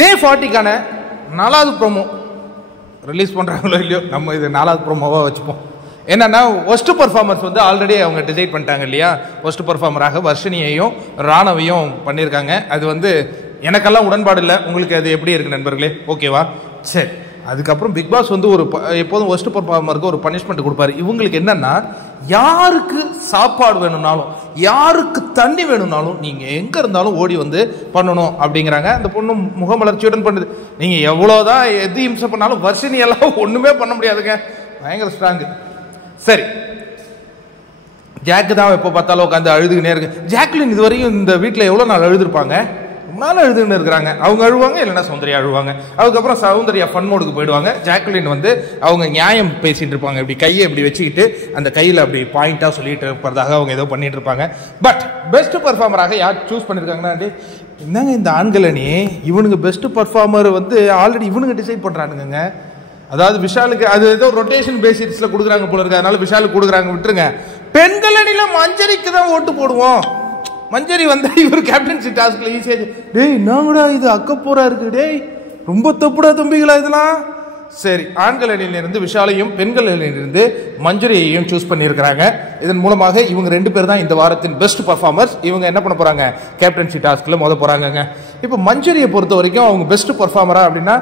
டே 40க்கான 4வது promo release பண்ணுறாங்களோ இல்லையோ, நம்ம இது 4வது ப்ரோமோவாக வச்சுப்போம். என்னன்னா, ஒஸ்ட் பர்ஃபார்மர்ஸ் வந்து ஆல்ரெடி அவங்க டிசைட் பண்ணிட்டாங்க இல்லையா. ஒஸ்ட் பர்ஃபார்மராக வர்ஷினியையும் ராணவையும் பண்ணியிருக்காங்க. அது வந்து எனக்கெல்லாம் உடன்பாடு இல்லை. உங்களுக்கு அது எப்படி இருக்கு நண்பர்களே? ஓகேவா? சரி. அதுக்கப்புறம் பிக் பாஸ் வந்து ஒரு எப்போதும் ஒஸ்ட் பர்ஃபார்மருக்கு ஒரு பனிஷ்மெண்ட் கொடுப்பாரு. இவங்களுக்கு என்னன்னா, யாருக்கு சாப்பாடு வேணும்னாலும் யாருக்கு தண்ணி வேணும்னாலும் நீங்க எங்க இருந்தாலும் ஓடி வந்து பண்ணணும் அப்படிங்கிறாங்க. அந்த பொண்ணு முகமலர்ச்சியுடன் பண்ணுது. நீங்க எவ்வளவுதான் எது இம்சை பண்ணாலும் வர்ஷினி எல்லாம் ஒண்ணுமே பண்ண முடியாதுங்க. பயங்கர ஸ்ட்ராங். சரி, ஜாக்கு தான் எப்போ பார்த்தாலும் உட்காந்து அழுதுகினே இருக்கு. ஜாக்லின் இது வரைக்கும் இந்த வீட்டில் எவ்வளோ நாள் அழுதுருப்பாங்க? முன்னால அழுதுன்னு இருக்கிறாங்க. அவங்க அழுவாங்க, இல்லைன்னா சௌந்தர்யா அழுவாங்க. அதுக்கப்புறம் சௌந்தர்யா ஃபன் மோடுக்கு போயிடுவாங்க. ஜாக்லின் வந்து அவங்க நியாயம் பேசிட்டு இருப்பாங்க. இப்படி கையை இப்படி வச்சுக்கிட்டு அந்த கையில் அப்படி பாயிண்டா சொல்லிட்டு இருப்பதாக அவங்க ஏதோ பண்ணிட்டு இருப்பாங்க. பட் பெஸ்ட் பர்ஃபார்மராக யார் சூஸ் பண்ணிருக்காங்கன்னா, என்னங்க இந்த ஆண்கள் அணி இவனுக்கு பெஸ்ட் பர்ஃபார்மர் வந்து ஆல்ரெடி இவனுங்க டிசைட் பண்றானுங்க. அதாவது விஷாலுக்கு அது ஏதோ ரொட்டேஷன் பேசிஸ்ல கொடுக்குறாங்க போல இருக்கு, அதனால விஷாலுக்கு கொடுக்குறாங்க. விட்டுருங்க. பெண்கள் அணியில மஞ்சரிக்கு தான் ஓட்டு போடுவோம். மஞ்சரி வந்து இவர் கேப்டன்சி டாஸ்க்ல ஈஸியா, டேய் நாங்கடா இது அக்கப்போரா இருக்கு, டேய் ரொம்ப தப்புடா தம்பிகளா இதெல்லாம். சரி, ஆண்கள் அணியிலிருந்து விஷாலையும் பெண்கள் அணியிலிருந்து மஞ்சுரியையும் சூஸ் பண்ணியிருக்கிறாங்க. இதன் மூலமாக இவங்க 2 பேர் தான் இந்த வாரத்தின் பெஸ்ட் பர்ஃபார்மர்ஸ். இவங்க என்ன பண்ண போறாங்க? கேப்டன்சி டாஸ்க்ல மோத போறாங்க. இப்போ மஞ்சுரியை பொறுத்த வரைக்கும் அவங்க பெஸ்ட் பர்ஃபார்மரா அப்படின்னா,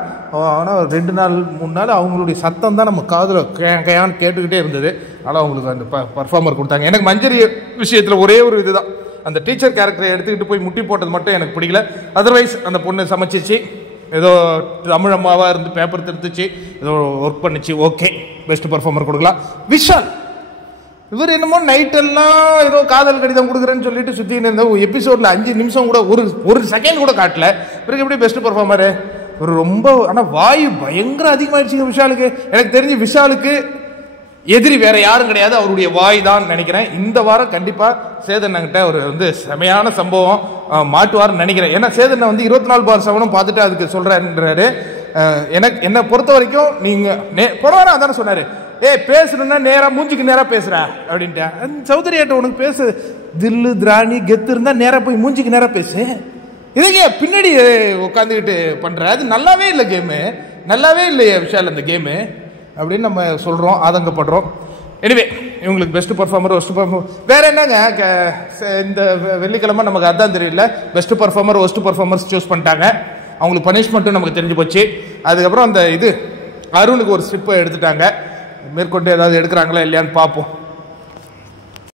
ஆனால் 2 நாள் 3 நாள் அவங்களுடைய சத்தம் தான் நம்ம காதில் கையான்னு கேட்டுக்கிட்டே இருந்தது. ஆனால் அவங்களுக்கு அந்த பர்ஃபார்மர் கொடுத்தாங்க. எனக்கு மஞ்சரி விஷயத்தில் ஒரே ஒரு இதுதான், அந்த டீச்சர் கேரக்டரை எடுத்துக்கிட்டு போய் முட்டி போட்டது மட்டும் எனக்கு பிடிக்கல. அதர்வைஸ் அந்த பொண்ணு சமைச்சிச்சு, ஏதோ தமிழ் அம்மாவா இருந்து பேப்பர் திருத்துச்சு, ஏதோ ஒர்க் பண்ணிச்சு. ஓகே, பெஸ்ட் பர்ஃபார்மர் கொடுக்கலாம். விஷால் இவர் என்னமோ நைட் எல்லாம் ஏதோ காதல் கடிதம் கொடுக்குறேன்னு சொல்லிட்டு சுத்தி இருந்த எபிசோட்ல 5 நிமிஷம் கூட ஒரு செகண்ட் கூட காட்டல. பிறகு எப்படி பெஸ்ட் பர்ஃபார்மரு? ஒரு ரொம்ப ஆனால் வாயு பயங்கர அதிகமாயிடுச்சு விஷாலுக்கு. எனக்கு தெரிஞ்சு விஷாலுக்கு எதிரி வேற யாரும் கிடையாது, அவருடைய வாய் தான் நினைக்கிறேன். இந்த வாரம் கண்டிப்பா சேதன்கிட்ட ஒரு வந்து செமையான சம்பவம் மாட்டுவார்னு நினைக்கிறேன். ஏன்னா சேதனை வந்து 24/7 பார்த்துட்டு அதுக்கு சொல்றாரு. எனக்கு என்ன பொறுத்த வரைக்கும் நீங்க போன வாரம் அதான சொன்னாரு, பேசணும்னா நேரா மூஞ்சிக்கு நேரா பேசுற அப்படின்ட்டு. சௌதரியாட்ட உனக்கு பேசு தில்லு திராணி கெத்து இருந்தா நேரா போய் மூஞ்சிக்கு நேரா பேசு. இதுக்கே பின்னாடி உட்காந்துக்கிட்டு பண்ற, அது நல்லாவே இல்லை கேமு, நல்லாவே இல்லையே விஷால் அந்த கேமு அப்படின்னு நம்ம சொல்றோம், ஆதங்கப்படுறோம். எனிவே இவங்களுக்கு பெஸ்ட் பர்ஃபார்மர் ஒஸ்ட் பர்ஃபார்மர் வேற என்னங்க, இந்த வெள்ளிக்கிழமை நமக்கு அதான் தெரியல. Best performer worst performers choose பண்ணிட்டாங்க. அவங்களுக்கு பனிஷ்மெண்ட்டும் நமக்கு தெரிஞ்சு போச்சு. அதுக்கப்புறம் அந்த இது அருணுக்கு ஒரு ஸ்ட்ரிப்பை எடுத்துட்டாங்க. மேற்கொண்டு ஏதாவது எடுக்கிறாங்களா இல்லையான்னு பார்ப்போம்.